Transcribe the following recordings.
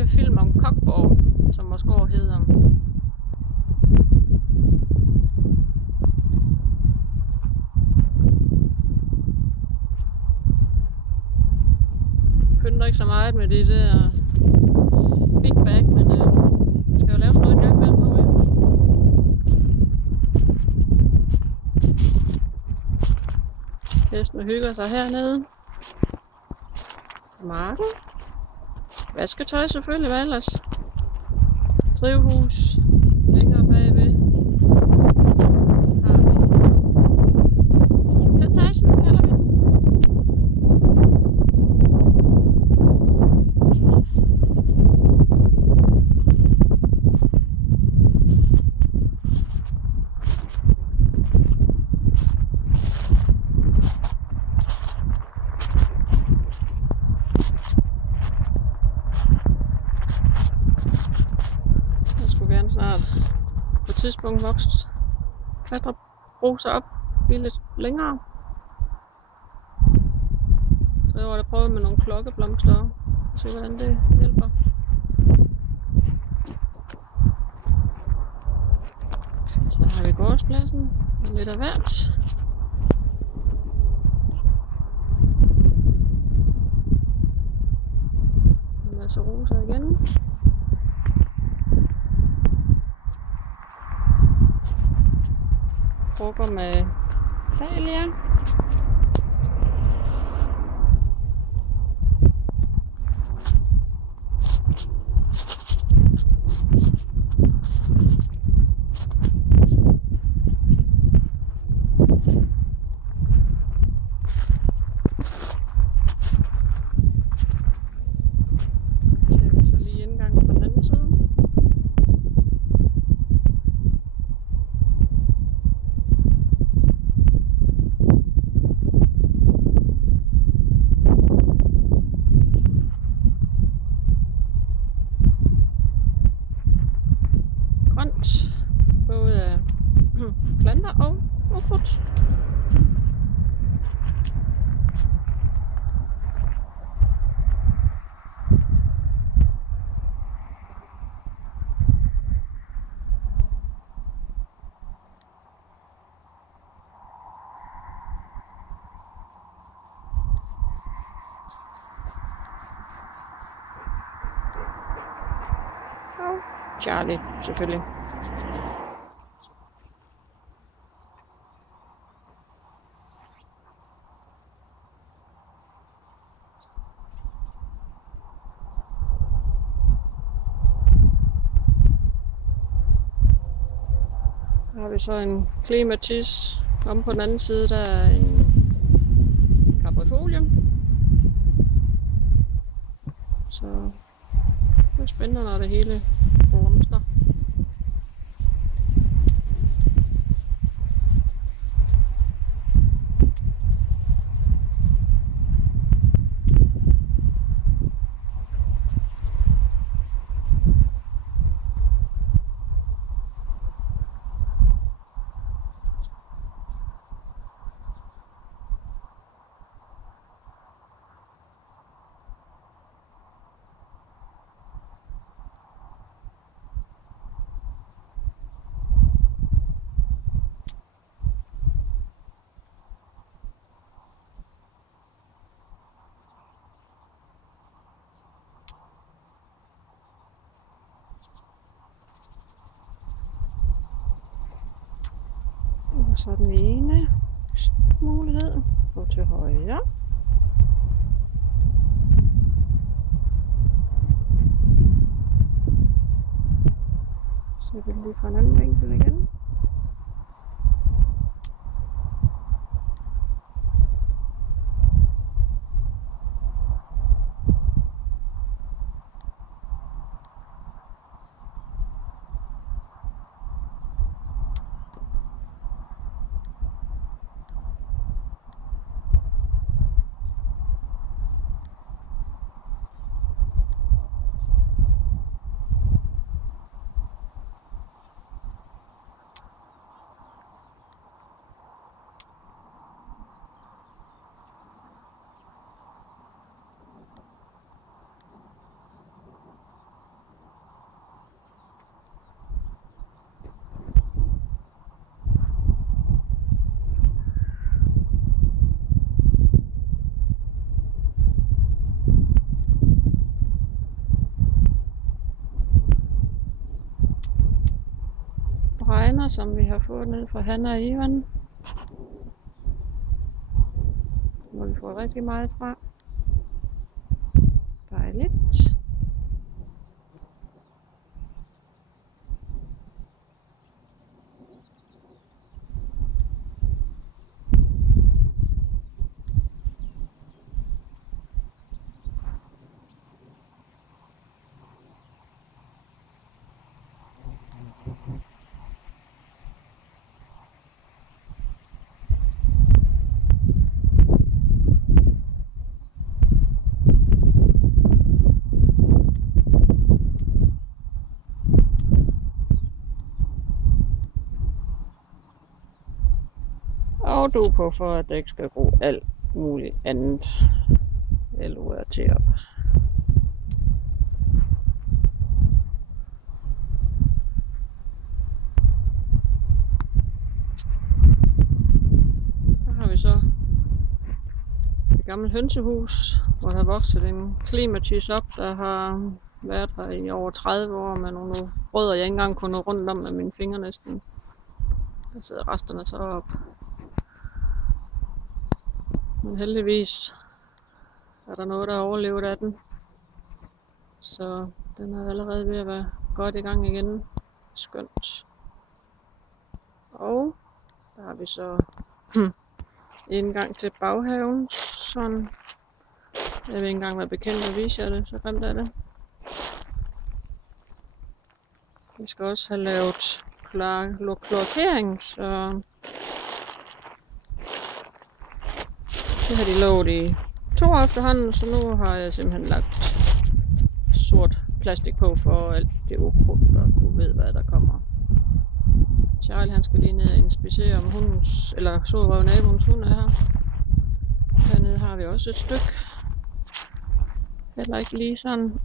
lille film om Kokborg, som vores gård hedder. Pynter ikke så meget med det der big bag, men der skal jo laves noget en gang med på. Hestene hygger sig hernede. Marken. Vasketøj selvfølgelig, hvad ellers? Drivhus. Længere bagved har vi plantagen, kalder vi den. Snart på et tidspunkt vokst klatrebruser op, blive lidt længere. Så jeg var der prøvet med nogle klokkeblomster og se hvordan det hjælper. Så har vi gårdspladsen med lidt af hvert. En masse roser igen. Krukker med dahlia. Så lige indgang på den anden side. Både planter og ukrudt. Og Charlie selvfølgelig. Så har vi så en klimatis. Om på den anden side der er en caprifolie. Så det er spændende når det hele blomster. Og så den ene mulighed. Gå til højre. Så vi lige fra en anden vinkel igen. bønner, som vi har fået ned fra Hanna og Ivan. Hvor vi får rigtig meget fra. Dejligt. Og du på for, at det ikke skal gro alt muligt andet LORT op. Her har vi så det gamle hønsehus, hvor der vokset en klimatis op, der har været her i over 30 år med nogle rødder, jeg ikke engang kunne nå rundt om med mine fingre næsten. Der sidder resterne så op. Men heldigvis er der noget, der er overlevet af den. Så den er allerede ved at være godt i gang igen. Skønt. Og der har vi så en gang til baghaven. Sådan. Jeg vil ikke engang være bekendt at vise jer det, så grimt er det. Vi skal også have lavet kloakering, så det har de lovet i 2 år efterhånden, så nu har jeg simpelthen lagt sort plastik på for alt det ukrudt, og du ved hvad der kommer. Charlie han skal lige ned og inspicere om hundens, eller så naboens hund er her. Hernede har vi også et stykke. Heller ikke lige sådan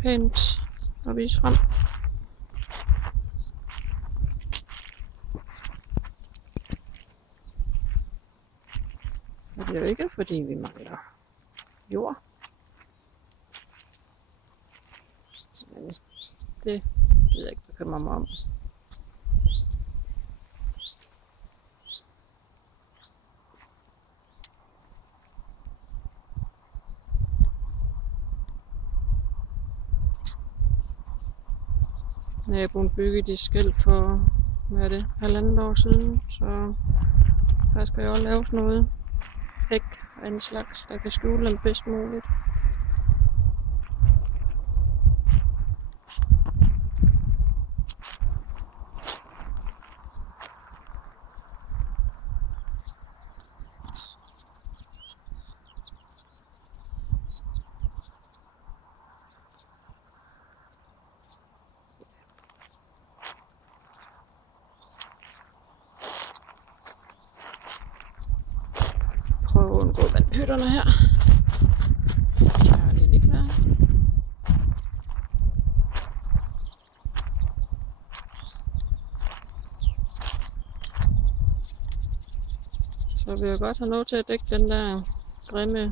pænt at vise frem. Det er jo ikke fordi vi mangler jord. Men det gider jeg ikke bekymre mig om. Naboen byggede de skel for, hvad er det, 1,5 år siden, så der skal jo laves noget hæk af en slags, der kan skjule den bedst muligt. Prøv at undgå vandpytterne her. Charlie lige klar. Så vil jeg godt have lov til at dække den der grimme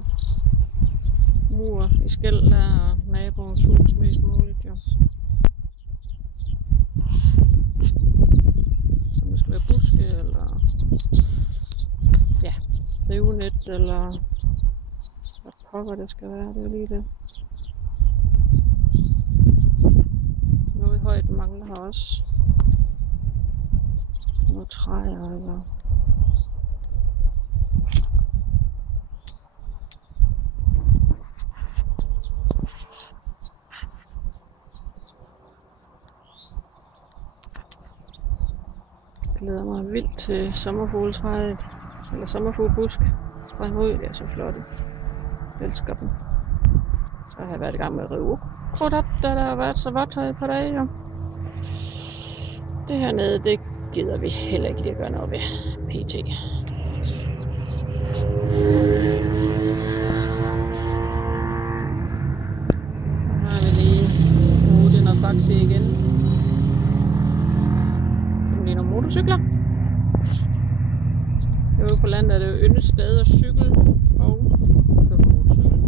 mur i skæld af naboens hus mest muligt, jo. Så det skal være buske eller ja, rivenet eller hvad pokker det skal være, det er lige det. Noget i højden mangler her også. Nogle træer eller jeg glæder mig vildt til sommerfugletræet, eller sommerfuglebusk. Spring ud, det er så flot. Jeg elsker dem. Så har jeg været i gang med at rive ukrudt op, da der har været så vådt her et par dage. Jo. Det her nede, det gider vi heller ikke lige at gøre noget ved pt. Så har vi lige Odin og Faxi igen. Lige nogle motorcykler. Herude på landet er det jo yndet sted at cykle og køre på motorcykel.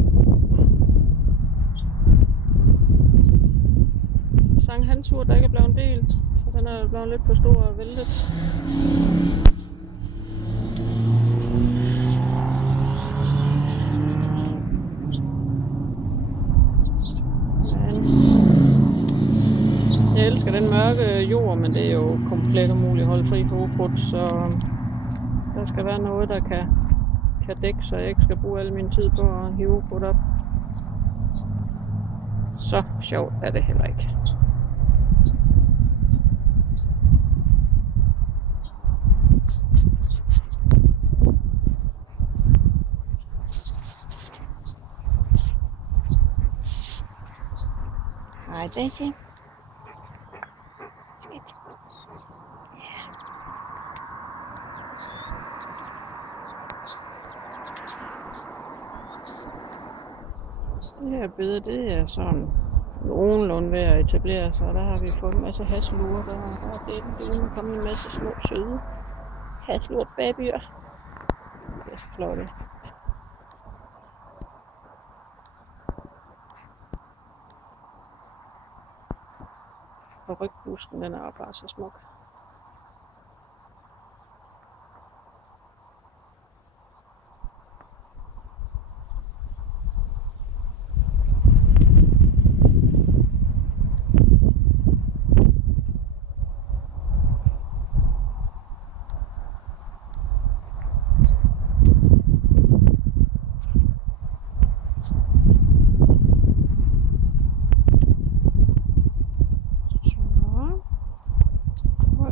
Sang han tur, der ikke er blevet delt. Så Den er blevet lidt for stor og væltet. Jeg elsker den mørke jord, men det er jo komplet umuligt at holde fri for ukrudt, så der skal være noget, der kan dække, så jeg ikke skal bruge al min tid på at hive ukrudt op. Så sjovt er det heller ikke. Hej Daisy. Skidt. Det her bede, det er sådan nogenlunde ved at etablere sig. Der har vi fået en masse hasselure. Der er begyndt at komme en masse små søde hasselurt babyer. Det er så flotte. Og rygbusken, den er bare så smuk.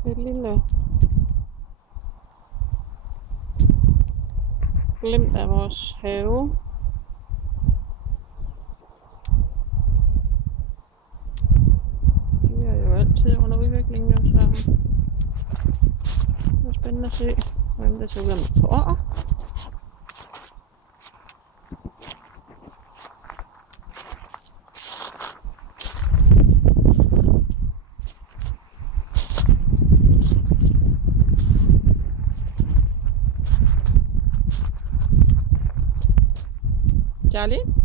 Et lille glimt af vores have. De er jo altid under udvikling, så det er spændende at se, hvordan det ser ud om et år. Charlie?